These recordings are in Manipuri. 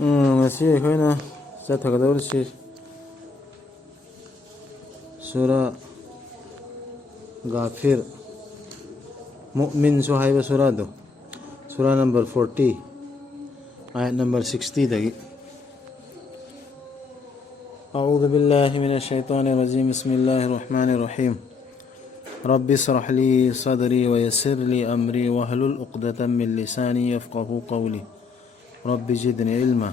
ꯉꯁꯤ ꯑꯩꯈꯣꯏꯅ ꯆꯠꯊꯒꯗꯧꯔꯤꯁꯤ ꯁꯨꯔꯥ ꯒꯥꯐꯤꯔ ꯃꯨꯑꯃꯤꯟꯁꯨ ꯍꯥꯏꯕ ꯁꯨꯔꯥꯗꯣ ꯁꯨꯔꯥ ꯅꯝꯕꯔ 40 آية نمبر 60 دقي أعوذ بالله من الشيطان الرجيم بسم الله الرحمن الرحيم رب اشرح لي صدري ويسر لي أمري واحلل عقدة من لساني يفقهوا قولي رب زدني علما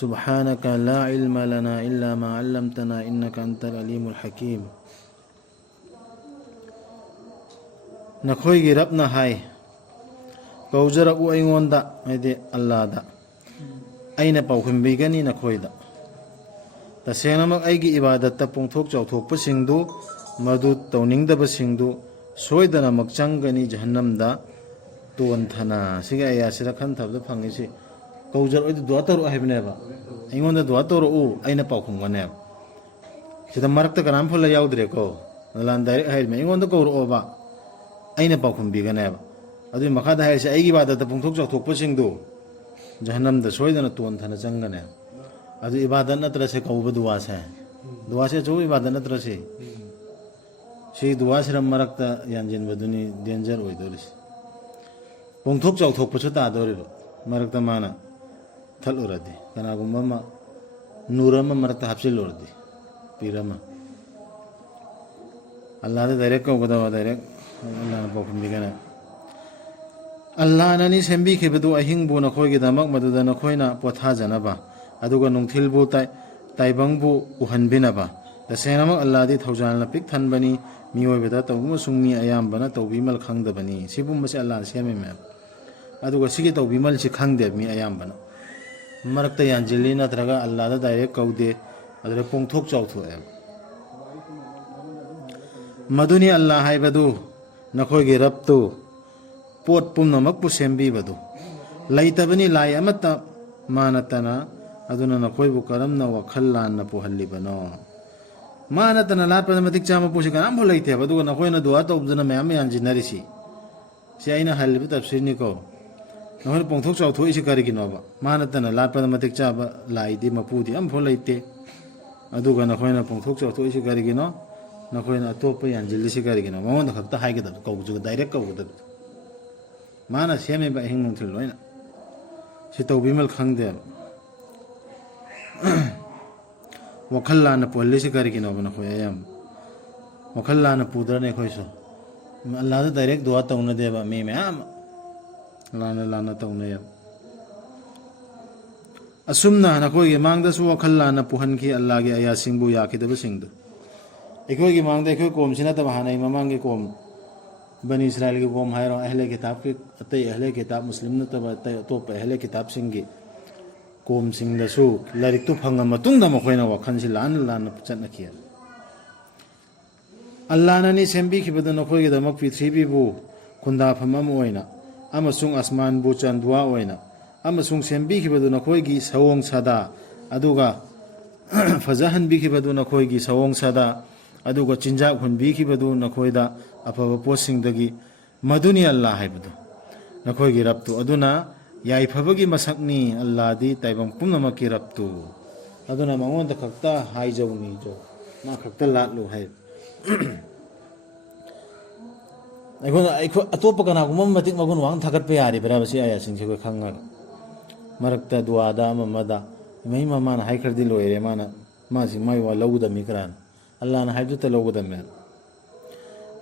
سبحانك لا علم لنا إلا ما علمتنا إنك أنت العليم الحكيم نخوي ربنا هاي كوزرق أيوندا هيدي الله دا أين باوكم بيغني نخويدا تسينمك أيغي إبادة پونتوك چوتوك پسندو مدو تونينگ دا بسندو سويدنا مكچنگني جهنم دا تون ثنا سيغا ياسيرا خن ثبدا فانگيسي كوزر أيدي دعا ترو أهبنيبا أيوندا دعا ترو أين باوكم غنيب سيدا مرقتا كرام فلا ياودريكو لان دايرك هايد أيوندا كورو أوبا أين باوكم بيغنيبا أدو مخادا هايسي أيغي إبادة پونتوك چوتوك پسندو جهنم دا سويدنا تون ثنا چنگنيب أدو إبادة نترسي كوبا دواسي دواسي چو إبادة نترسي شي دواسي رم مرقتا يانجين بدوني دينجر ويدوريس پونتوك چوتوك پسو تادوري مرقتا مانا थल उरदी कना गुम्मा नूरमा मरता हफ्सिल उरदी पीरमा अल्लाह दे डायरेक्ट को बदा डायरेक्ट अल्लाह ने बोकुम बिगना अल्लाह ननी सेंबी खेबदु अहिंग बु नखोय गे दमक मदुदा नखोयना पोथा जनबा अदुगा नुंगथिल बु ताइबंग बु उहनबिनबा तसेनम अल्लाह दि थौजान पिक थनबनी मियोय बेदा तौगु सुंगमी अयामबना तौबिमल खंगदबनी सिबुम मसे अल्लाह सेमे मे अदुगा सिगे तौबिमल सि खंगदे मी अयामबना मरकता यानजिली नत्रगा अल्लाह दा डायरेक्ट कौदे अदरे पोंगथोक चाउथोए मदुनी अल्लाह हाइबदु नखोयगे रबतु पोट पुमनमक पु सेंबीबदु लैतबनी लाई अमता मानतना अदुना नखोयबु करमना वखल लानना पुहल्लिबनो मानतना लापद मतिक चामा पुसि कनाम भो लैते बदुगा नखोयना दुआ तौबदना मयाम यानजिनरिसी से आइना हल्लिबु तफसिरनिको नहर पोंथोक चाउथो इसे करिगिनोबा मानतना लापद मतिक चाबा लाइदि मपुदि अम फो लैते अदुगा नखोयना पोंथोक चाउथो इसे करिगिनो नखोयना अतोप यानजिलि से करिगिनो ममोन खक्ता हाइगदब कौजुगा डायरेक्ट कौगदब माना सेमे बा हिंग नुंथिल लोइना सि तौबिमल खंगदे वखल लाना पोल्लि से करिगिनोबा नखोय याम वखल लाना पुदरने खोयसो अल्लाह दा डायरेक्ट दुआ तौना देबा मे मयाम लाना लाना तौनय असुमना नखोय मांगदसु वखल लाना पुहनखि अल्लाह गे आया सिंबु याखिदब सिंगदु एखोय गे मांगदे एखोय कोम सिना तब हानै ममांग गे कोम बनी इस्राइल गे कोम हायरो अहले किताब के अतै अहले किताब मुस्लिम न तब अतै तोप अहले किताब सिंगे कोम सिंगदसु लारिक तु फंग मतुंग द मखोयना वखन सि लान लान चटना किया अल्लाह ननि सेंबि खिबद नखोय गे दमक पृथ्वी बु खुंदा फमम ओइना अमसुंग आसमान बु चंदुआ ओइना अमसुंग सेंबि खिबदु नखोयगी सवोंग सदा अदुगा फजहन बि खिबदु नखोयगी सवोंग सदा अदुगा चिंजा हुनबि खिबदु नखोयदा अफब पोसिंगदगी मदुनी अल्लाह हाइबदु नखोयगी रबतु अदुना याइफबगी मसकनी अल्लाह दि ताइबंग पुमनमकी रबतु अदुना मंगोंद खक्ता हाइजौनी जो मा खक्ता लाटलु हाइ अतोप कनागुम मतिक मगुन वांग थागत पे यारी बराबर से आया सिंह को खंगा मरकता दुआदा ममदा मई ममान हाई कर दिल लोए माना मासी माई वा लौद मिकरान अल्लाह ना हाइदु त लौद मे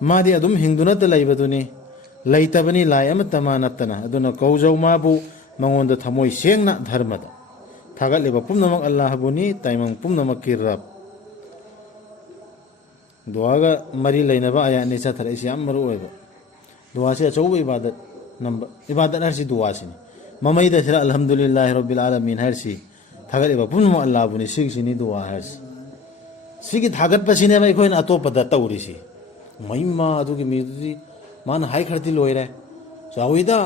मादी अदुम हिंदुना त लैबदुनी लैतबनी लाय अम तमानतना अदुना कौजौ माबु मंगोंद थमोय सेंगना धर्मदा थागत लेबा पुमनमक अल्लाह बुनी ताइमंग पुमनमक की रब दुआगा मरी लैनबा आया ने चथर इस याम मरु ओइबा दुआ से अचौब इबादत नंबर इबादत हरसी दुआ से ममई दसरा अल्हम्दुलिल्लाह रब्बिल आलमीन हरसी थागत एबा पुन अल्लाह बुनी सिगसिनी दुआ हरसी सिगी थागत पसिने मै खोइन अतोपदा तौरिसी महिमा अदुगी मिदुदी मान हाई खरती लोइरे चाविदा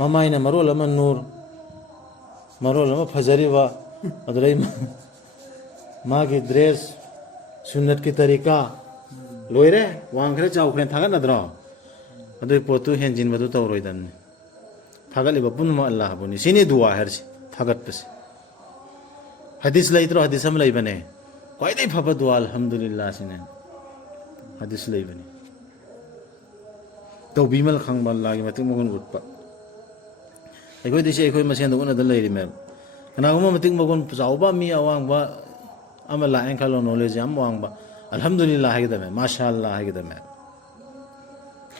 ममाइना मरोल अमन नूर मरोल अम फजरीवा अदरै मागे ड्रेस सुन्नत की तरीका लोइरे वांगखरे चाउखरे थागत नद्रो अदुई पोतु हेंजिन बदु तौरोइदन थागत लेबा पुन अल्लाह बुनी सिनी दुआ हरसी थागतपसे हदीस लेत्रो हदीस हम लेबने क्वाइदै फबा दुआ अल्हम्दुलिल्लाह सिने हदीस लेबने तो बीमल खंगबा अल्लाह की मतिक मगुन उठपा अखोई दिसे अखोई मसेन दो उनद लेरि मे कनागुमा मतिक मगुन चाउबा मी अवांगबा अमा लाएं खालो नॉलेज याम वांगबा अल्हम्दुलिल्लाह हागिदमे माशाअल्लाह हागिदमे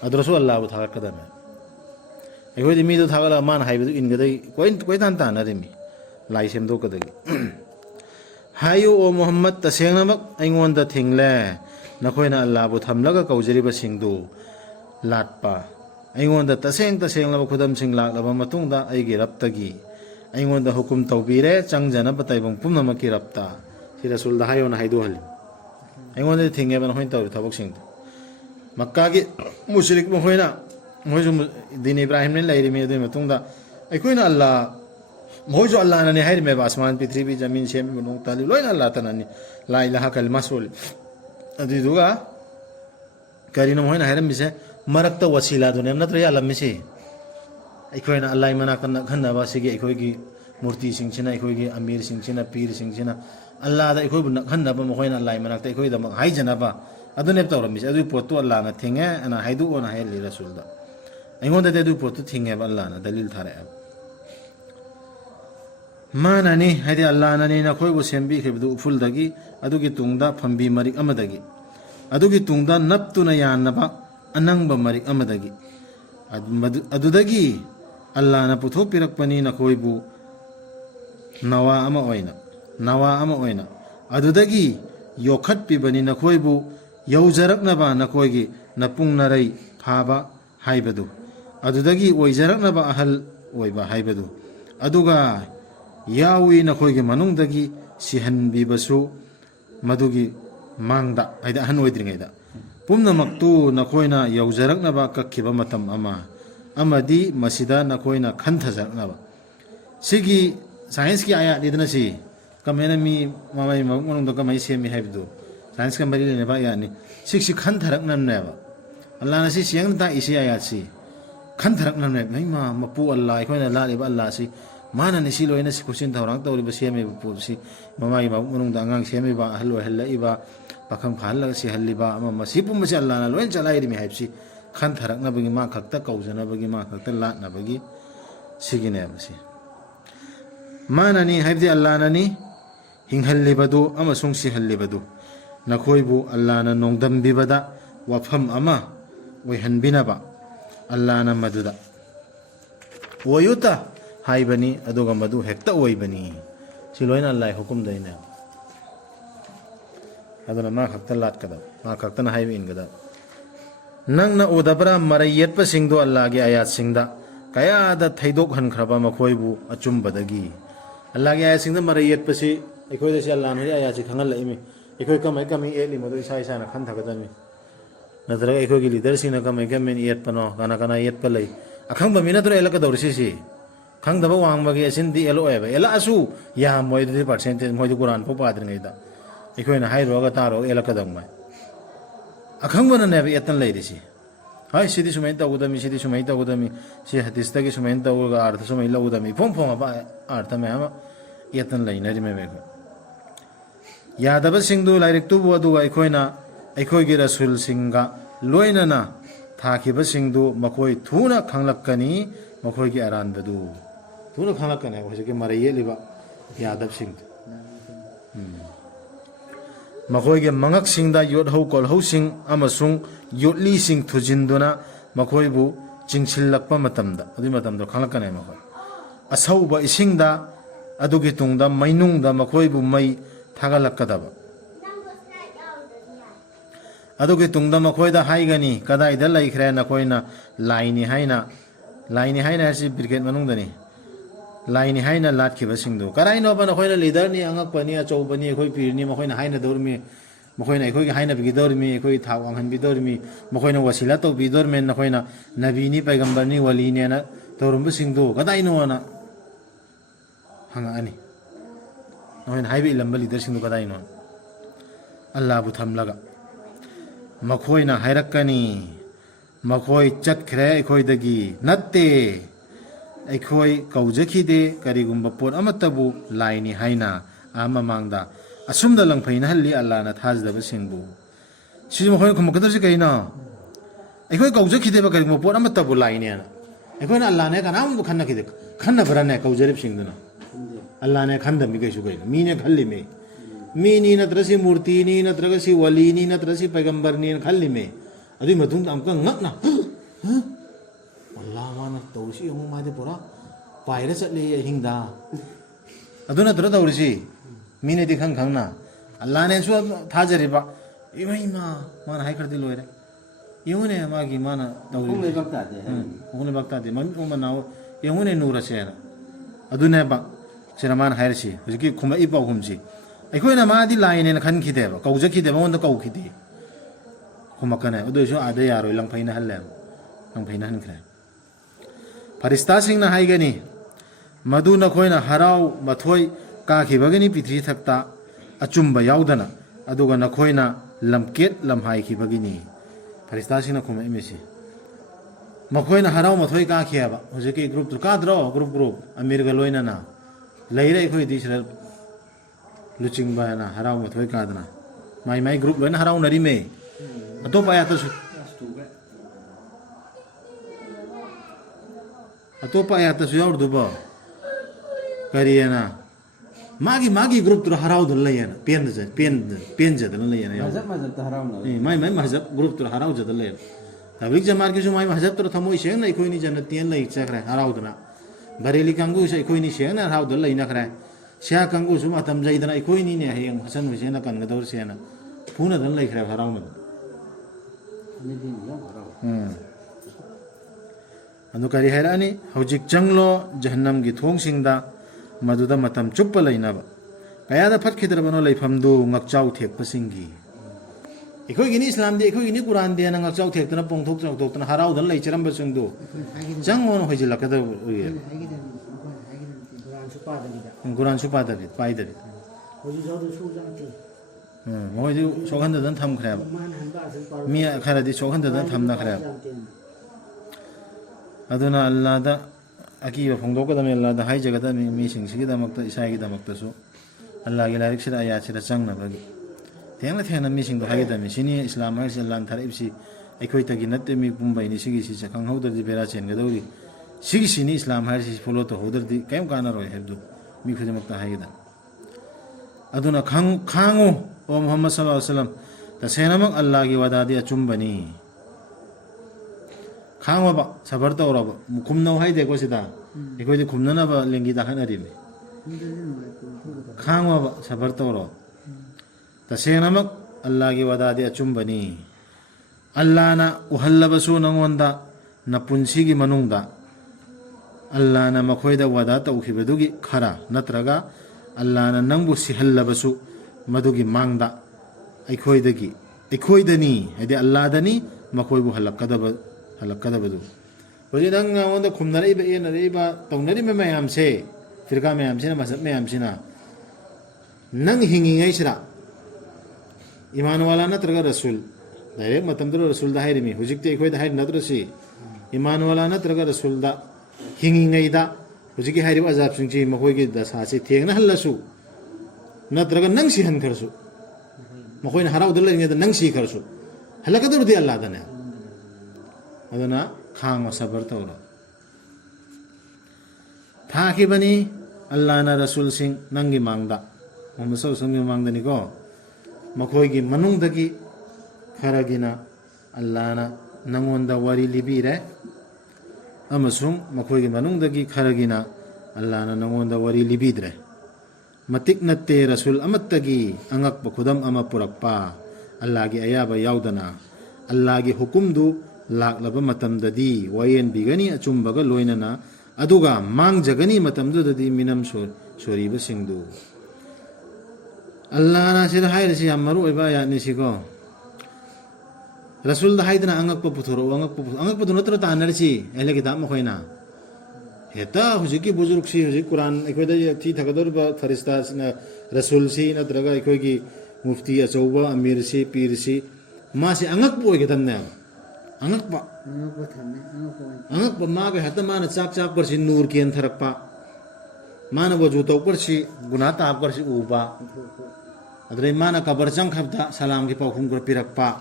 अदरसु अल्लाह बु थागतकदमे अखोई मी दो थागला मान हाइबदु इनगदै कोई तान तानरिमी लाई सेमदोकदगी हायो ओ मोहम्मद तसेंगनमक अइंगोंदा थिंगले नखोइना अल्लाह बु थमलगा कौजरिबा सिंगदु लाटपा अइंगोंदा तसेंग तसेंगलबा खुदम सिंग लाक्लबा मतुंगदा अइगी रप्तगी अइंगोंदा हुकुम तौबीरे चंगजनबा तैबंग पुमनमकी रप्ता सि रसूलदा हायोना हाइदु हलि अइंगोंदा थिंगेबा नखोइन तौरि थबक सिंगदु मक्का की मुशरिक मखोइना मोइजु दिन इब्राहिम ने लैरिमी अदुइ मतुंगदा अइखोइना अल्लाह मोइजु अल्लाह ने हाइरिमे आसमान पृथ्वी जमीन सेम नुंग तालि लोइना अल्लाह तनानि ला इलाहा कलिमा सोल अदुइदुगा करिनो मोइना हाइरमिसे मरक्ता वसीला दुने नत्र यालमिसे अइखोइना अल्लाह मना कन खन्नबा सिगे अइखोइगी मूर्ति सिंगसिना अइखोइगी अमीर सिंगसिना पीर सिंगसिना अल्लाह दा अइखोइबु खन्नबा मोइना अल्लाह मनाक्ता अइखोइदा मक हाइजनबा अदुने तौरमिसे अदुइ पोतु अल्लाह ना थिंगे अना हाइदु ओना हाइलि रसूलदा अइंगोंदा दे अदुइ पोतु थिंगे अल्लाह ना दलील थारे माननी हाइदि अल्लाह ननी नखोइबु सेंबि खिबदु उफुलदगी अदुगी तुंगदा फंबी मरिक अमदगी अदुगी तुंगदा नप्तुना यानबा अनंगबा मरिक अमदगी अदुदगी अल्लाह ना पुथोक पिरकपनी नखोइबु नवा अमा ओइना अदुदगी योखत पिबनी नखोइबु यौजरकनबा नखोइगी नपुंग नरई फाबा हाइबदु अदुदगी ओइजरकनबा अहल ओइबा हाइबदु अदुगा यावी नखोइगे मनुंगदगी सिहनबिबसु मदुगी मांगदा हाइदा अहन ओइद्रिङैदा पुमनमक्तु नखोइना यौजरकनबा कक्खिबा मतम अमा अमदी मसिदा नखोइना खन्थजरकनबा सिगी साइंस की आया दिदना सि कमेना मी मामाई मनुंगदा कमाई सेमि हाइबदु साइंस का मरि लेनेबा यानि सिक्सि खन्थरकननेबा अल्लाह नसि सियंग ता इसि आया सि खन्थरकनने नैमा मपु अल्लाह अखोइना लालिबा अल्लाह सि माना निसी लोइना सि खुसिन थौरांग तौरिबा सेमेबा पुसि ममाई मनुंगदा अंगांग सेमेबा हल्लो हल्लइबा पाखंग फाहल्लगा सि हल्लिबा अमा मसि पुमसि अल्लाह ना लोइन चलाइरिमि हाइबसि खन्थरकनबगी मा खक्ता कौजनबगी मा खक्ता लाटनबगी सिगिनेबसि माननी हाइबदि अल्लाह ननी हिंहल्लिबदु अमसुंग सिहल्लिबदु नखोइबु अल्लाह ना नोंदमबिबदा वफम अमा ओइहनबिनबा अल्लाह ना मदुदा वयुता हाइबनी अदुगा मदु हेक्ता ओइबनी सिलोइन अल्लाह हुकुम दैना अदुना मा खक्ता लाटकदा मा खक्ता ना हाइब इनगदा नंगना उदबरा मरयतप सिंगदो अल्लाह गी आयात सिंगदा कयादा थैदोक हनख्रबा मखोइबु अचुम्बदगी अल्लाह गी आयात सिंगदा मरयतपसि अखोइदसि अल्लाह ने आयात सि खंगल लइमि अखोइ कमाई कमी एली मदु इसा इसा ना खन थगदमी नत्रगा अखोइगी लीडर सिंगना कमाई कमेन येतपनो काना काना येतप लई अखंग बमिना तो एलका दौरसिसि खंगदबा वांगबगी असिनदि एलो एबा एला असु या मोइदि परसेंटेज मोइदि कुरान फो पाद्रिङैदा अखोइना हाइरोगा तारो एलका दंगमाय अखंगबना नेबा एतन लैरिसि हाय सिदि सुमै तगुदमी सिदि सुमै तगुदमी सि हदिसतगी सुमै तगुगा अर्थ सुमै लउदमी फोम फोम बा अर्थ मयाम एतन लैनरि मेबेको यादब सिंधु लाइरिक्तुबु अदुगा अखोइना अखोइगी रसूल सिंगा लोइनना थाखिबा सिंधु मखोइ थुना खंगलक्कनी मखोइगी अरानबदु थुना खंगलक्कने होजके मरयेलिबा यादब सिंह मखोइगे मंगक सिंगदा योदहौ कोलहौ सिंग अमसुंग योदली सिंग थुजिंदुना मखोइबु चिंगसिल्लक्पा मतमदा अदुइ मतमदो खंगलक्कने मखोइ असौबा इसिंगदा अदुगी तुंगदा मैनुंगदा मखोइबु मै थागलक्कदबा अदुगी तुंगदा मखोइदा हाइगनी कदाइदा लैख्रे नखोइना लाइनी हाइना हसि ब्रिगेड मनुंगदनी लाइनी हाइना लाटखिबा सिंगदो कराइनोबा नखोइना लीडर नि अंगकपनी अचौबनी अखोइ पिरनी मखोइना हाइना दौरमी मखोइना अखोइगी हाइना बिगी दौरमी अखोइ थाव अंगहनबि दौरमी मखोइना वसिला तौबि दौरमेन नखोइना नबीनी पैगंबरनी वलीनेना तौरमबु सिंगदो कदाइनोना हंगानी नखोइना हाइबि इलम्बा लीडर सिंगदो कदाइनो अल्लाहबु थमलगा मखोइना हाइरक्कनी मखोइ चटख्रे अखोइदगी नत्ते ꯑꯩꯈꯣꯏ ꯀꯧꯖꯈꯤꯗꯦ ꯀꯔꯤꯒꯨꯝꯕ ꯄꯣꯠ ꯑꯃꯠꯇꯕꯨ ꯂꯥꯏꯅꯤ ꯍꯥꯏꯅ ꯃꯃꯥꯡꯗ ꯑꯁꯨꯝꯅ ꯂꯪꯐꯩꯅꯍꯜꯂꯤ ꯑꯜꯂꯥꯍꯅ ꯊꯥꯖꯗꯕꯁꯤꯡꯕꯨ ꯁꯤꯁꯨ ꯃꯈꯣꯏꯅ ꯈꯨꯝꯃꯛꯀꯗꯕꯁꯤ ꯀꯩꯅꯣ ꯑꯩꯈꯣꯏ ꯀꯧꯖꯈꯤꯗꯦꯕ ꯀꯔꯤꯒꯨꯝꯕ ꯄꯣꯠ ꯑꯃꯠꯇꯕꯨ ꯂꯥꯏꯅꯦꯅ ꯑꯩꯈꯣꯏꯅ ꯑꯜꯂꯥꯍꯅꯦ ꯀꯅꯥꯝꯕꯨ ꯈꯟꯅꯈꯤꯗꯦ ꯈꯟꯅꯕ꯭ꯔꯅꯦ ꯀꯧꯖꯔꯤꯕꯁꯤꯡꯗꯨꯅ ꯑꯜꯂꯥꯍꯅꯦ ꯈꯟꯗꯕꯃꯤ ꯀꯩꯁꯨ ꯀꯩꯅꯣ ꯃꯤꯅꯦ ꯈꯜꯂꯤꯃꯦ ꯃꯤꯅꯤ ꯅꯠꯇ꯭ꯔꯒ ꯁꯤ ꯃꯨꯔꯇꯤꯅꯤ ꯅꯠꯇ꯭ꯔꯒ ꯁꯤ ꯋꯥꯂꯤꯅꯤ ꯅꯠꯇ꯭ꯔꯒ ꯁꯤ ꯄꯩꯒꯝꯕꯔꯅꯤꯅ ꯈꯜꯂꯤꯃꯦ ꯑꯗꯨꯒꯤ ꯃꯇꯨꯡꯗ ꯑꯃꯨꯛꯀ ꯉꯛꯅ ꯑꯜꯂꯥ ꯃꯥꯅ ꯇꯧꯔꯤꯁꯤ ꯌꯦꯡꯉꯨ ꯃꯥꯗꯤ ꯄꯨꯔꯥ ꯄꯥꯏꯔ ꯆꯠꯂꯤ ꯑꯍꯤꯡꯗ ꯑꯗꯨ ꯅꯠꯇ꯭ꯔ ꯇꯧꯔꯤꯁꯤ ꯃꯤꯅꯗꯤ ꯈꯪꯅ ꯑꯜꯂꯥꯍꯅꯦꯁꯨ ꯊꯥꯖꯔꯤꯕ ꯏꯃꯥ ꯏꯃꯥ ꯃꯥꯅ ꯍꯥꯏꯈ꯭ꯔꯗꯤ ꯂꯣꯏꯔꯦ ꯌꯦꯡꯉꯨꯅꯦ ꯃꯥꯒꯤ ꯃꯥꯅ ꯇꯧꯔꯤ ꯂꯩꯕꯥꯛ ꯇꯥꯗꯦ ꯃꯃꯤꯠ ꯃꯅꯥꯎ ꯌꯦꯡꯉꯨꯅꯦ ꯅꯨꯔꯁꯦꯅ ꯑꯗꯨꯅꯦꯕ ꯁꯤꯅ ꯃꯥꯅ ꯍꯥꯏꯔꯤꯁꯤ ꯍꯧꯖꯤꯛꯀꯤ ꯈꯨꯝꯃꯛꯏ ꯄꯥꯎꯈꯨꯝꯁꯤ ꯑꯩꯈꯣꯏꯅ ꯃꯥꯗꯤ ꯂꯥꯏꯅꯦꯅ ꯈꯟꯈꯤꯗꯦꯕ ꯀꯧꯖꯈꯤꯗꯦ ꯃꯉꯣꯟꯗ ꯀꯧꯈꯤꯗꯦ ꯈꯨꯝꯃꯛꯀꯅꯦ ꯑꯗꯨ ꯑꯣꯏꯁꯨ ꯑꯥꯗ ꯌꯥꯔꯣꯏ ꯂꯪꯐꯩꯅꯍꯜꯂꯦꯕ ꯂꯪꯐꯩꯅꯍꯟꯈ꯭ꯔꯦ ꯐꯔꯤꯁꯇꯥꯁꯤꯡꯅ ꯍꯥꯏꯒꯅꯤ ꯃꯗꯨ ꯅꯈꯣꯏꯅ ꯍꯔꯥꯎ ꯃꯊꯣꯏ ꯀꯥꯈꯤꯕꯒꯤꯅꯤ ꯄ꯭ꯔꯤꯊꯤꯕꯤ ꯊꯛꯇ ꯑꯆꯨꯝꯕ ꯌꯥꯎꯗꯅ ꯑꯗꯨꯒ ꯅꯈꯣꯏꯅ ꯂꯝꯀꯦꯠ ꯂꯝꯍꯥꯏꯈꯤꯕꯒꯤꯅꯤ ꯐꯔꯤꯁꯇꯥꯁꯤꯡꯅ ꯈꯨꯝꯃꯛꯏꯃꯤꯁꯤ ꯃꯈꯣꯏꯅ ꯍꯔꯥꯎ ꯃꯊꯣꯏ ꯀꯥꯈꯤꯑꯕ ꯍꯧꯖꯤꯛꯀꯤ ꯒ꯭ꯔꯨꯞꯇꯨ ꯀꯥꯗ꯭ꯔꯣ ꯒ꯭ꯔꯨꯞ ꯑꯃꯤꯔꯒ ꯂꯣꯏꯅꯅ ꯂꯩꯔꯦ ꯑꯩꯈꯣꯏꯗꯤ ꯁꯤꯗ ꯂꯨꯆꯤꯡꯕ ꯍꯥꯏꯅ ꯍꯔꯥꯎ ꯃꯊꯣꯏ ꯀꯥꯗꯅ ꯃꯥꯏ ꯒ꯭ꯔꯨꯞ ꯂꯣꯏꯅ ꯍꯔꯥꯎꯅꯔꯤꯃꯦ ꯑꯇꯣꯞꯄ ꯑꯌꯥꯠꯇꯁꯨ ꯑꯇꯣꯞꯄ ꯑꯌꯥꯠꯇꯁꯨ ꯌꯥꯎꯔꯗꯨꯕꯣ ꯀꯔꯤꯑꯅ मागी ग्रुप तो हराउदन लेना पेन जदन लेना माई महजब ग्रुप तो हराउजद ले तबलिक जमात की माई महजब तो थमो सेंग ना इकोइनी जन्नतियन लई चखरे हराउदना बरेली कांगू से इकोइनी सेंग ना हराउदन लई नखरे स्या कांगू सु मतम जइदना इकोइनी ने हेंग हसन हुसैन कनगदौर सेना फूना दन लई खरे हराउन अनु करी हैरानी हौजिक चंगलो जहन्नम की थोंगसिंगदा मधुदा मतम चुप्प लेनाब कयादा फटखिद्रबनो लेफमदु ngakchau thekpasingi इखोइगिनी इस्लाम दे इखोइगिनी कुरान दे ना ngakchau thekतना पोंगथोक चौथोकतना हराउदन लेचरम बसंगदु चंगोन होजिलकदा कुरान सुपादबि पाइदबि मोइदि सोखनदन थमखरेब मी खरदि सोखनदन थमनखरेब अदुना अल्लाहदा अकीब फोंदोकदम अल्लाहदा हाइजगदम मीसिंगसिगिदमक्ता इसागिदमक्तासु अल्लाहगी लारिकसिदा आयातसिदा चंगनबगी थेंना मीसिंगदो हाइगदमि सिनि इस्लाम हाइसि अल्लाहन थारइबसि अखोइतगी नत्ते मी पुंबाइनि सिगिसि खंगहौदरदि बेरा चेनगदौरि सिगिसिनि इस्लाम हाइसि फॉलो तो होदरदि कैम कानारोय हेबदु मी खुजमक्ता हाइगदा अदुना खांगो ओ मुहम्मद सल्लल्लाहु अलैहि वसल्लम तसेनमक अल्लाहगी वदादि अचुंबनी खांगबा सबर तौरब खुमनौ हाइदेको सिदा एकोइदि खुमननबा लेंगी दाखनरिमि खांगबा सबर तौरो तसेनमक अल्लाहगी वदादि अचुंबनी अल्लाहना उहल्लबसु नंगोंदा नपुंसिगी मनुंगदा अल्लाहना मखोइदा वदा तौखिबदुगी खरा नत्रगा अल्लाहना नंगबु सिहल्लबसु मदुगी मांगदा अखोइदनी हाइदि अल्लाहदनी मखोइबु हलक्कदबदु होजि नंग नावंदा खुमनरइबा एनरइबा तौनरिबा मयामसे फिरका मयामसिना मजहब मयामसिना नंग हिंगिङैसिरा ईमान वाला नत्रगा रसूल डायरेक्ट मतमदर रसूल दा हाइरिमि हुजिकते अखोइदा हाइर नत्रसि ईमान वाला नत्रगा रसूल दा हिंगिङैदा हुजिकि हाइरिबा अजाब सिंगसि मखोइगी दसासि थेंगना हल्लसु नत्रगा नंग सिहनखरसु मखोइना हराउदर लैङैदा नंग सिखरसु हलकदुरदि अल्लाहदने अदुना खांगो सबर तौरो थाखिबनी अल्लाहना रसूल सिंग नंगी मांगदा मोहम्मद सल्लल्लाहु अलैहि वसल्लम मांगदनिको मखोइगी मनुंगदगी खरगिना अल्लाहना नंगोंदा वारी लिबिरे अमसुंग मखोइगी मनुंगदगी खरगिना अल्लाहना नंगोंदा वारी लिबिद्रे मतिक नत्ते रसूल अमत्तगी अंगकप खुदम अमा पुरक्पा अल्लाहगी अयाबा याउदना अल्लाहगी हुकुमदु लाक्लबा मतमददी वायेन बिगनी अचुंबगा लोइनना अदुगा मांगजगनी मतमदुददी मिनम सोरीबा सिंगदु अल्लाहना सिदा हाइरसि याम मरु ओइबा यानिसिको रसूल दा हाइदना अंगकप पुथोरो अंगकप नत्र तानरसि एलेगी दा मखोइना हेता हुजिकी बुजुर्गसि हुजिक कुरान अखोइदा थि थगदोरबा फरिस्तासिना रसूलसि नत्रगा अखोइगी मुफ्ती अचौबा अमीरसि पीरसि मासि अंगकप ओइगदमने अंगकप angak pa maga hata mana chak par si nur kian tharak pa mana waju tau par si guna ta par si uba adre mana kabar chang khabda salam ki paukhum kor pirak pa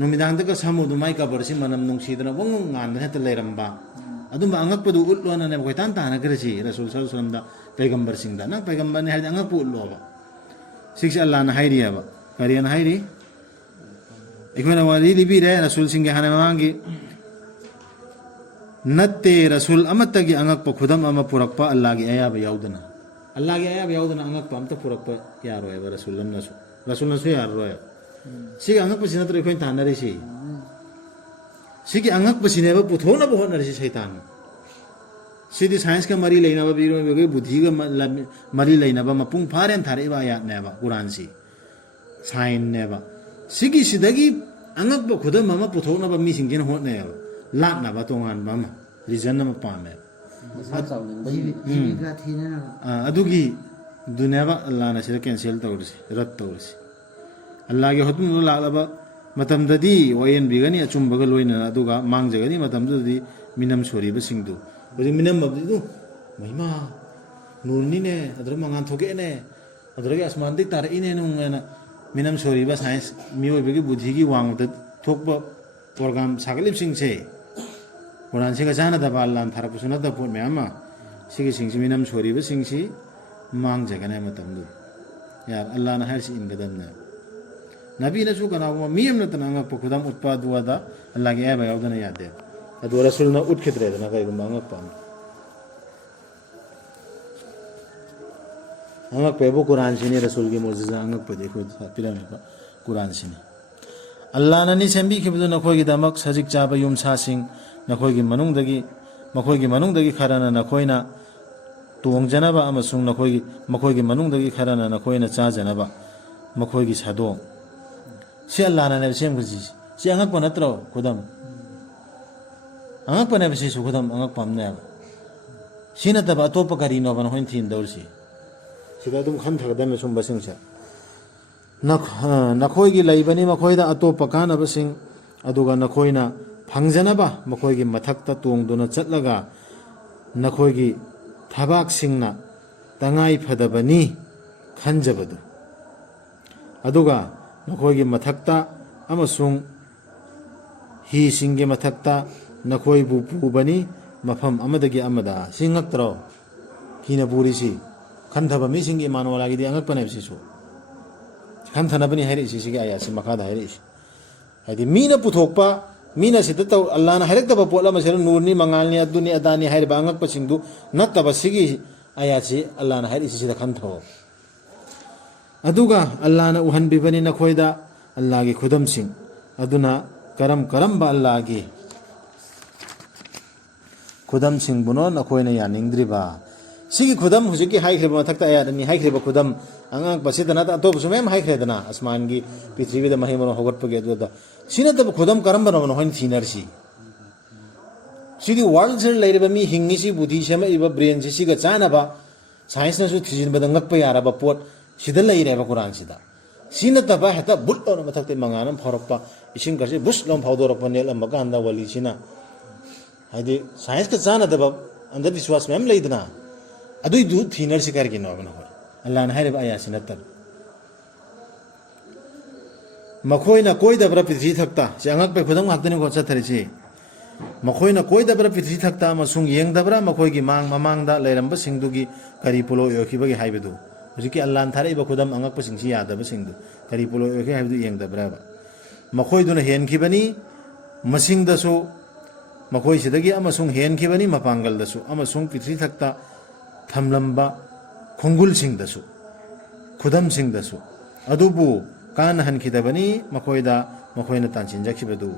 numidang ta ka samu du mai kabar si manam nung si dana wong ngan hata leram ba adum ba angak pa du utlo na ne ko tan ta na kare si rasul sallallahu alaihi wasallam da paigambar sing da na paigambar ne ha angak pu utlo ba sik Allah na hairiya ba kariyan hairi ikona wali libi re rasul sing ge hana mangi natte rasul amatagi angak pa khudam ama purak pa Allah gi aya ba yaudana Allah gi aya ba yaudana angak pa amta purak pa yaro ba rasul nasu yaro ya sigi angak pa sinatra ikon tanare si sigi angak pa sineba puthona bo honare si shaitan sidi science ka mari leina ba biro be buddhi ga mari leina ba mapung pharen thare ba ya ne ba quran si sign ne ba sigi sidagi angak ba khudam ama puthona ba mi singin hot ne ba lak na ba tongan ba ma reason na pa me adugi dunya ba Allah na sira cancel tawrsi rat tawrsi Allah ge hotum la la ba matam dadi wayen bigani achum baga loina aduga mang jagani matam dadi minam sori ba singdu bari minam ba du mahima nurni ne adra mangan thoge ne adra ge asman dik tar ine nu na minam sori ba science mioi bagi buddhi gi wang da thokba program sagalip sing se Quran sing jana da ballan tharapu suna da pu meama sigi sing minam sori ba sing si mang jagane matam du yar Allah na har si in gadam na nabi na su kana wa miyam na tananga pu khudam utpad wa da Allah ge ba yaudana yade adu rasul na ut khitre na kai gumanga pam angak pe bu Quran sini rasul ge mujiza angak pe dekho piram ba Quran sini Allah na ni sembi khibdu na khoi gi damak sajik cha ba yum sa sing na khoi gi manung dagi kharana na khoi na tuang jana ba amasung na khoi gi manung dagi kharana na khoi na cha jana ba makhoi gi sado si Allah na ne sem gi si angak pa natro khudam angak pa ne si su khudam angak pam ne sina ta ba to pa kari no ban hoin thin dor si sida dum khan thag da me sum basing cha na khoi gi lai bani ma khoi da ato pa kana ba sing aduga na khoi na phangjana ba ma khoi gi mathak ta tuang do na chatlaga na khoi gi thabak sing na tangai phadabani khanjabadu aduga na khoi gi mathak ta amasung hi singge mathak ta na khoi bu pubani mafam amadagi amada singak tro kina puri si khanthaba mi singi manwala gi angak panai si su khanthana bani hairi si gi aya si makha da hairi hadi mina puthokpa mina sita taw Allah na harik taba pola masira nurni mangalni aduni adani hairi ba angak pasingdu nattaba sigi aya si Allah na hairi si sida khantho aduga Allah na uhan bibani na khoida Allah gi khudam sing aduna karam ba Allah gi khudam sing buno na khoina ya ningdri ba sigi khudam hujiki haikhreba mathakta aya ni haikhreba khudam angak pasidana ta to sumem haikredana asman gi prithvi da mahimano hogat page da sina ta khudam karam bana hoin thinarsi sigi world sir leireba mi hingi si budhi shema iba brain si siga chana ba science na su thijin ba ngak pa yara ba pot sida leireba quran sida sina ta ba hata but on mathakte manganam phorokpa ising garse bus lom phawdorok pa nel am ganda wali sina hadi science ka chana da ba andha vishwas mem leidna adui du thinner sikar gi no Allah na haireba aya sinatar makhoi na koi da bra prithvi thakta si angak pe khudam hakdani ko chathari si makhoi na koi da bra prithvi thakta ma sung yeng da bra makhoi gi mamang da leiramba singdu gi kari pulo yoki bagi haibedu hujiki Allah na thare ba khudam angak pa singsi yada ba singdu kari pulo yoki haibedu yeng da bra ba makhoi du na hen khibani masing da so makhoi sidagi amasung hen khibani mapangal da so amasung prithvi thakta thamlamba khongul sing da su khudam sing da su adubu kan han khidabani makoida makoina tanchin jakibadu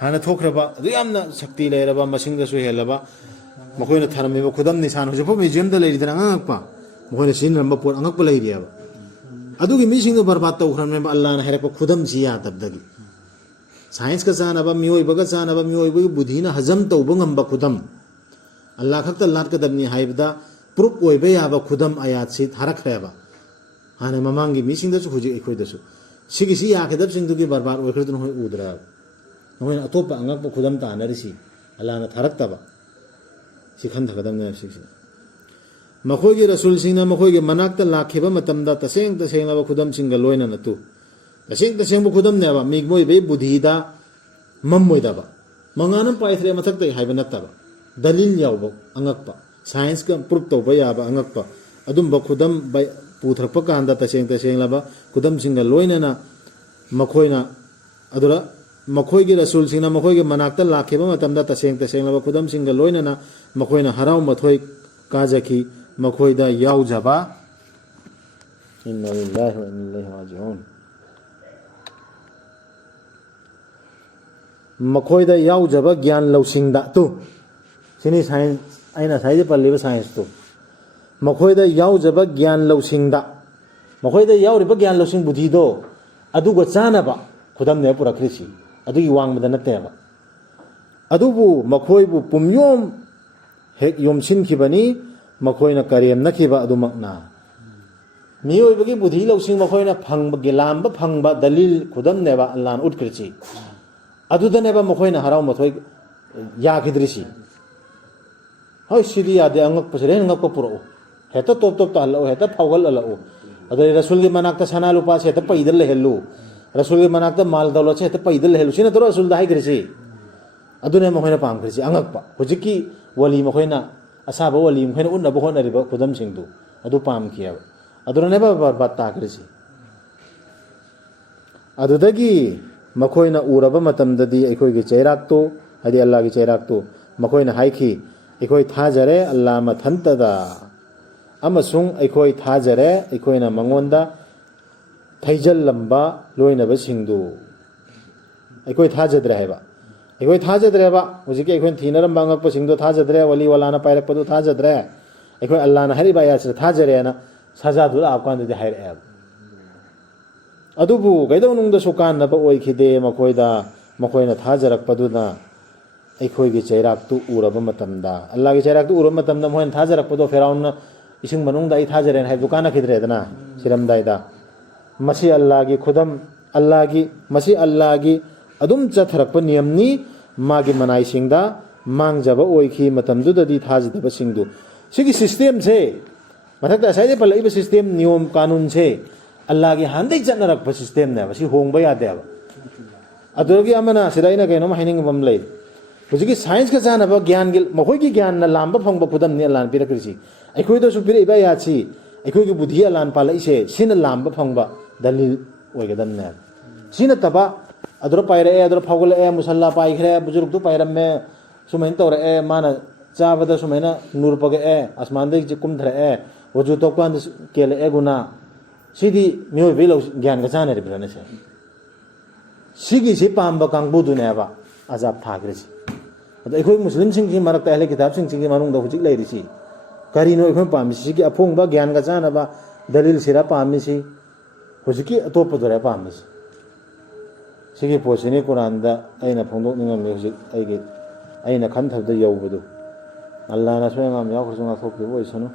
hana thokraba riyamna shakti leiraba masing da su helaba makoina tharame ba khudam nisan hoje pho museum da leiri dana angakpa makoina sin ramba por angakpa leiriaba adugi mi sing barbat ta ukhran me Allah na herakpa khudam jiya tabdagi science ka sana ba mioi baga sana ba mioi ba budhina hazam ta ubangam ba khudam Allah khakta lat ka dabni haibda proof oibe ya ba khudam ayat si harak reba hana mamangi mi sing da su hoje ekhoi da su sigi si ya kedab sing du gi barbar oi khredun hoi udra ꯅꯈꯣꯏꯅ ꯑꯇꯣꯞꯄ ꯑꯉꯛꯄ ꯈꯨꯗꯝ ꯇꯥꯟꯅꯔꯤꯁꯤ ꯑꯜꯂꯥꯍꯅ ꯊꯥꯔꯛꯇꯕ ꯁꯤ ꯈꯟꯊꯒꯗꯕꯅꯦ ꯁꯤꯁꯤꯗ ꯃꯈꯣꯏꯒꯤ ꯔꯁꯨꯜꯁꯤꯡꯅ ꯃꯈꯣꯏꯒꯤ ꯃꯅꯥꯛꯇ ꯂꯥꯛꯈꯤꯕ ꯃꯇꯝꯗ ꯇꯁꯦꯡ ꯇꯁꯦꯡꯂꯕ ꯈꯨꯗꯝꯁꯤꯡꯒ ꯂꯣꯏꯅꯅ ꯇꯨ ꯇꯁꯦꯡ ꯇꯁꯦꯡꯕ ꯈꯨꯗꯝꯅꯦꯕ ꯃꯤꯑꯣꯏꯕꯒꯤ ꯕꯨꯙꯤꯗ ꯃꯝꯃꯣꯏꯗꯕ ꯃꯉꯥꯅ ꯄꯥꯏꯊꯔꯦ ꯃꯊꯛꯇ ꯍꯥꯏꯕ ꯅꯠꯇꯕ ꯗꯂꯤꯜ ꯌꯥꯎꯕ ꯑꯉꯛꯄ ꯁꯥꯏꯟꯁꯀ ꯄ꯭ꯔꯨꯞ ꯇꯧꯕ ꯌꯥꯕ ꯑꯉꯛꯄ ꯑꯗꯨꯝꯕ ꯈꯨꯗꯝ ꯄꯨꯊꯔꯛꯄ ꯀꯥꯟꯗ ꯇꯁꯦꯡ ꯇꯁꯦꯡꯂꯕ ꯈꯨꯗꯝꯁꯤꯡꯒ ꯂꯣꯏꯅꯅ ꯃꯈꯣꯏꯅ ꯑꯗꯨꯗ ꯃꯈꯣꯏꯒꯤ ꯔꯁꯨꯜꯁꯤꯡꯅ ꯃꯈꯣꯏꯒꯤ ꯃꯅꯥꯛꯇ ꯂꯥꯛꯈꯤꯕ ꯃꯇꯝꯗ ꯇꯁꯦꯡ ꯇꯁꯦꯡꯂꯕ ꯈꯨꯗꯝꯁꯤꯡꯒ ꯂꯣꯏꯅꯅ ꯃꯈꯣꯏꯅ ꯍꯔꯥꯎ ꯃꯊꯣꯏ ꯀꯥꯖꯈꯤ ꯃꯈꯣꯏꯗ ꯌꯥꯎꯖꯕ ꯏꯟꯅꯥ ꯂꯤꯜꯂꯥꯍꯤ ꯋꯥ ꯏꯟꯅಾ ꯏꯂꯩꯍꯤ ꯔꯥꯖꯤꯎꯟ ꯃꯈꯣꯏꯗ ꯌꯥꯎꯖꯕ ꯒ꯭ꯌꯥꯟ ꯂꯧꯁꯤꯡꯗ ꯇꯨ ꯁꯤꯅꯤ ꯁꯥꯏꯟꯁ ꯑꯩꯅ ꯉꯁꯥꯏꯗ ꯄꯜꯂꯤꯕ ꯁꯥꯏꯟꯁꯇꯨ ꯃꯈꯣꯏꯗ ꯌꯥꯎꯖꯕ ꯒ꯭ꯌꯥꯟ ꯂꯧꯁꯤꯡꯗ ꯃꯈꯣꯏꯗ ꯌꯥꯎꯔꯤꯕ ꯒ꯭ꯌꯥꯟ ꯂꯧꯁꯤꯡ ꯕꯨꯙꯤꯗꯣ ꯑꯗꯨꯒ ꯆꯥꯅꯕ ꯈꯨꯗꯝꯅꯦꯕ ꯄꯨꯔꯛꯈ꯭ꯔꯤꯁꯤ ꯑꯗꯨꯒꯤ ꯋꯥꯡꯃꯗ ꯅꯠꯇꯦꯕ ꯑꯗꯨꯕꯨ ꯃꯈꯣꯏꯕꯨ ꯄꯨꯝꯌꯣꯝ ꯍꯦꯛ ꯌꯣꯝꯁꯤꯟꯈꯤꯕꯅꯤ ꯃꯈꯣꯏꯅ ꯀꯔꯦꯝꯅꯈꯤꯕ ꯑꯗꯨꯃꯛꯅ ꯃꯤꯑꯣꯏꯕꯒꯤ ꯕꯨꯙꯤ ꯂꯧꯁꯤꯡ ꯃꯈꯣꯏꯅ ꯐꯪꯕꯒꯤ ꯂꯥꯝꯕ ꯐꯪꯕ ꯗꯂꯤꯜ ꯈꯨꯗꯝꯅꯦꯕ ꯑꯜꯂꯥꯍꯅ ꯎꯠꯈ꯭ꯔꯤꯁꯤ ꯑꯗꯨꯗꯅꯦꯕ ꯃꯈꯣꯏꯅ ꯍꯔꯥꯎ ꯃꯊꯣꯏ ꯌꯥꯈꯤꯗ꯭ꯔꯤꯁꯤ ꯍꯣꯏ ꯁꯤꯗꯤ ꯌꯥꯗꯦ ꯑꯉꯛꯄꯁꯤꯗ ꯍꯦꯟꯅ ꯉꯛꯄ ꯄꯨꯔꯛꯎ ꯍꯦꯛꯇ ꯇꯣꯞ ꯇꯣꯞ ꯇꯥꯍꯜꯂꯛꯎ ꯍꯦꯛꯇ ꯐꯥꯎꯒꯠꯍꯜꯂꯛꯎ ꯑꯗꯩ ꯔꯁꯨꯜꯒꯤ ꯃꯅꯥꯛꯇ ꯁꯅꯥ ꯂꯨꯄꯥꯁꯦ ꯍꯦꯛꯇ ꯄꯩꯗ ꯂꯩꯍꯜꯂꯨ ꯔꯁꯨꯜꯒꯤ ꯃꯅꯥꯛꯇ ꯃꯥꯜ ꯗꯧꯂꯠꯁꯦ ꯍꯦꯛꯇ ꯄꯩꯗ ꯂꯩꯍꯜꯂꯨ ꯁꯤ ꯅꯠꯇ꯭ꯔꯣ ꯔꯁꯨꯜꯗ ꯍꯥꯏꯈ꯭ꯔꯤꯁꯤ ꯑꯗꯨꯅꯦ ꯃꯈꯣꯏꯅ ꯄꯥꯝꯈ꯭ꯔꯤꯁꯤ ꯑꯉꯛꯄ ꯍꯧꯖꯤꯛꯀꯤ ꯋꯥꯂꯤ ꯃꯈꯣꯏꯅ ꯑꯁꯥꯕ ꯋꯥꯂꯤ ꯃꯈꯣꯏꯅ ꯎꯠꯅꯕ ꯍꯣꯠꯅꯔꯤꯕ ꯈꯨꯗꯝꯁꯤꯡꯗꯨ ꯑꯗꯨ ꯄꯥꯝꯈꯤꯑꯕ ꯑꯗꯨꯅꯅꯦꯕ ꯕꯔꯕꯥꯠ ꯇꯥꯈ꯭ꯔꯤꯁꯤ ꯑꯗꯨꯗꯒꯤ ꯃꯈꯣꯏꯅ ꯎꯔꯕ ꯃꯇꯝꯗꯗꯤ ꯑꯩꯈꯣꯏꯒꯤ ꯆꯩꯔꯥꯛꯇꯨ ꯍꯥꯏꯗꯤ ꯑꯜꯂꯥꯍꯒꯤ ꯆꯩꯔꯥꯛꯇꯨ ꯃꯈꯣꯏꯅ ꯍꯥꯏꯈꯤ ꯑꯩꯈꯣꯏ ꯊꯥꯖꯔꯦ ꯑꯜꯂꯥꯍ ꯃꯊꯟꯇꯗ ꯑꯃꯁꯨꯡ ꯑꯩꯈꯣꯏ ꯊꯥꯖꯔꯦ ꯑꯩꯈꯣꯏꯅ ꯃꯉꯣꯟꯗ ꯊꯩꯖꯜꯂꯝꯕ ꯂꯣꯏꯅꯕꯁꯤꯡꯗꯨ ꯑꯩꯈꯣꯏ ꯊꯥꯖꯗ꯭ꯔꯦ ꯍꯥꯏꯕ ꯑꯩꯈꯣই ꯊꯥꯖꯗ꯭ꯔꯦꯕ ꯍꯧꯖꯤꯛꯀꯤ ꯑꯩꯈꯣꯏꯅ ꯊꯤꯅꯔꯝꯕ ꯑꯉꯛꯄꯁꯤꯡꯗꯣ ꯊꯥꯖꯗ꯭ꯔꯦ ꯋꯥꯂꯤ ꯋꯥꯂꯥꯅ ꯄꯥꯏꯔꯛꯄꯗꯨ ꯊꯥꯖꯗ꯭ꯔꯦ ꯑꯩꯈꯣꯏ ꯑꯜꯂꯥꯍꯅ ꯍꯥꯏꯔꯤꯕ ꯑꯌꯥꯠꯁꯤꯗ ꯊꯥꯖꯔꯦꯅ ꯁꯖꯥꯗꯨ ꯂꯥꯛꯄ ꯀꯥꯟꯗꯗꯤ ꯍꯥꯏꯔꯛꯑꯦꯕ ꯑꯗꯨꯕꯨ ꯀꯩꯗꯧꯅꯨꯡꯗꯁꯨ ꯀꯥꯟꯅꯕ ꯑꯣꯏꯈꯤꯗꯦ ꯃꯈꯣꯏꯅ ꯊꯥꯖꯔꯛꯄꯗꯨꯅ ꯑꯩꯈꯣꯏꯒꯤ ꯆꯩꯔꯥꯛꯇꯨ ꯎꯔꯕ ꯃꯇꯝꯗ ꯑꯜꯂꯥꯍꯒꯤ ꯆꯩꯔꯥꯛꯇꯨ ꯎꯔꯕ ꯃꯇꯝꯗ ꯃꯈꯣꯏꯅ ꯊꯥꯖꯔꯛꯄꯗꯣ ꯐꯤꯔꯥꯎꯟꯅ ꯏꯁꯤꯡ ꯃꯅꯨꯡꯗ ꯑꯩ ꯊꯥꯖꯔꯦꯅ ꯍꯥꯏꯕꯗꯨ ꯀꯥꯟꯅꯈꯤꯗ꯭ꯔꯦꯗꯅ ꯁꯤꯔꯝꯗꯥꯏꯗ ꯃꯁꯤ ꯑꯜꯂꯥꯍꯒꯤ ꯈꯨꯗꯝ ꯃꯁꯤ ꯑꯜꯂꯥꯍꯒꯤ ꯑꯗꯨꯝ ꯆꯠꯊꯔꯛꯄ ꯅꯤꯌꯝꯅꯤ ꯃꯥꯒꯤ ꯃꯅꯥꯏꯁꯤꯡꯗ ꯃꯥꯡꯖꯕ ꯑꯣꯏꯈꯤ ꯃꯇꯝꯗꯨꯗꯗꯤ ꯊꯥꯖꯗꯕꯁꯤꯡꯗꯨ ꯁꯤꯒꯤ ꯁꯤꯁꯇꯦꯝꯁꯦ ꯃꯊꯛꯇ ꯉꯁꯥꯏꯗꯩ ꯄꯜꯂꯛꯏꯕ ꯁꯤꯁꯇꯦꯝ ꯅꯤꯌꯣꯝ ꯀꯥꯅꯨꯟꯁꯦ ꯑꯜꯂꯥꯍꯒꯤ ꯍꯥꯟꯅꯗꯩ ꯆꯠꯅꯔꯛꯄ ꯁꯤꯁꯇꯦꯝꯅꯦꯕ ꯁꯤ ꯍꯣꯡꯕ ꯌꯥꯗꯦꯕ ꯑꯗꯨꯗꯒꯤ ꯑꯃꯅ ꯁꯤꯗ ꯑꯩꯅ ꯀꯩꯅꯣꯝ ꯍꯥꯏꯅꯤꯡꯕ ꯑꯃ ꯂꯩ ꯍꯧꯖꯤꯛꯀꯤ ꯁꯥꯏꯟꯁꯀ ꯆꯥꯅꯕ ꯒ꯭ꯌꯥꯟꯒꯤ ꯃꯈꯣꯏꯒꯤ ꯒ꯭ꯌꯥꯟꯅ ꯂꯥꯝꯕ ꯐꯪꯕ ꯈꯨꯗꯝꯅꯤ ꯑꯜꯂꯥꯍꯅ ꯄꯤꯔꯛꯈ꯭ꯔꯤꯁꯤ ꯑꯩꯈꯣꯏꯗꯁꯨ ꯄꯤꯔꯛꯏꯕ ꯑꯌꯥꯠꯁꯤ ꯑꯩꯈꯣꯏꯒꯤ ꯕꯨꯙꯤ ꯑꯜꯂꯥꯍꯅ ꯄꯥꯜꯂꯛꯏꯁꯦ ꯁꯤꯅ ꯂꯥꯝꯕ ꯐꯪꯕ ꯗꯂꯤꯜ ꯑꯣꯏꯒꯗꯕꯅꯦꯕ ꯁꯤ ꯅꯠꯇꯕ ꯑꯗꯨꯗ ꯄꯥꯏꯔꯛꯑꯦ ꯑꯗꯨꯗ ꯐꯥꯎꯒꯠꯂꯛꯑꯦ ꯃꯨꯁꯜꯂꯥ ꯄꯥꯏꯈ꯭ꯔꯦ ꯕꯨꯖꯨꯔꯨꯛꯇꯨ ꯄꯥꯏꯔꯝꯃꯦ ꯁꯨꯃꯥꯏꯅ ꯇꯧꯔꯛꯑꯦ ꯃꯥꯅ ꯆꯥꯕꯗ ꯁꯨꯃꯥꯏꯅ ꯅꯨꯔ ꯄꯛꯑꯦ ꯑꯁꯃꯥꯟꯗꯒꯤ ꯀꯨꯝꯊꯔꯛꯑꯦ ꯋꯖꯨ ꯇꯣꯛꯄꯥꯟꯗ ꯀꯦꯜꯂꯛꯑꯦ ꯒꯨꯅꯥ ꯁꯤꯗꯤ ꯃꯤꯑꯣꯏꯕꯒꯤ ꯒ꯭ꯌꯥꯟꯒ ꯆꯥꯅꯔꯤꯕ꯭ꯔꯥꯅꯦ ꯁꯤꯒꯤꯁꯤ ꯄꯥꯝꯕ ꯀꯥꯡꯕꯨꯗꯨꯅꯦꯕ ꯑꯖꯥꯕ ꯊꯥꯈ꯭ꯔꯤꯁꯤ ꯑꯗꯣ ꯑꯩꯈꯣꯏ ꯃꯨꯁꯂꯤꯝꯁꯤꯡꯒꯤ ꯃꯔꯛꯇ ꯑꯍꯂꯤ ꯀꯤꯇꯥꯕꯁꯤꯡꯒꯤ ꯃꯅꯨꯡꯗ ꯍꯧꯖꯤꯛ ꯂꯩꯔꯤꯁꯤ ꯀꯔꯤꯅꯣ ꯑꯩꯈꯣꯏꯅ ꯄꯥꯝꯃꯤꯁꯤ ꯁꯤꯒꯤ ꯑꯐꯣꯡꯕ ꯒ꯭ꯌꯥꯟꯒ ꯆꯥꯅꯕ ꯗꯂꯤꯜꯁꯤꯔ ꯄꯥꯝꯃꯤꯁꯤ ꯍꯧꯖꯤꯛꯀꯤ ꯑꯇꯣꯞꯄꯗꯨꯔ ꯄꯥꯝꯃꯤꯁꯤ ꯁꯤꯒꯤ ꯄꯣꯠꯁꯤꯅꯤ ꯀꯨꯔꯥꯟꯗ ꯑꯩꯅ ꯐꯣꯡꯗꯣꯛꯅꯤꯡꯉꯝꯃꯤ ꯍꯧꯖꯤꯛ ꯑꯩꯅ ꯈꯟꯊꯕꯗ ꯌꯧꯕꯗꯨ ꯑꯜꯂꯥꯍꯅ ꯑꯁꯣꯏ ꯑꯉꯥꯝ ꯌꯥꯎꯈ꯭ꯔꯁꯨ ꯉꯥꯛꯊꯣꯛꯄꯤꯕ ꯑꯣꯏꯁꯅꯨ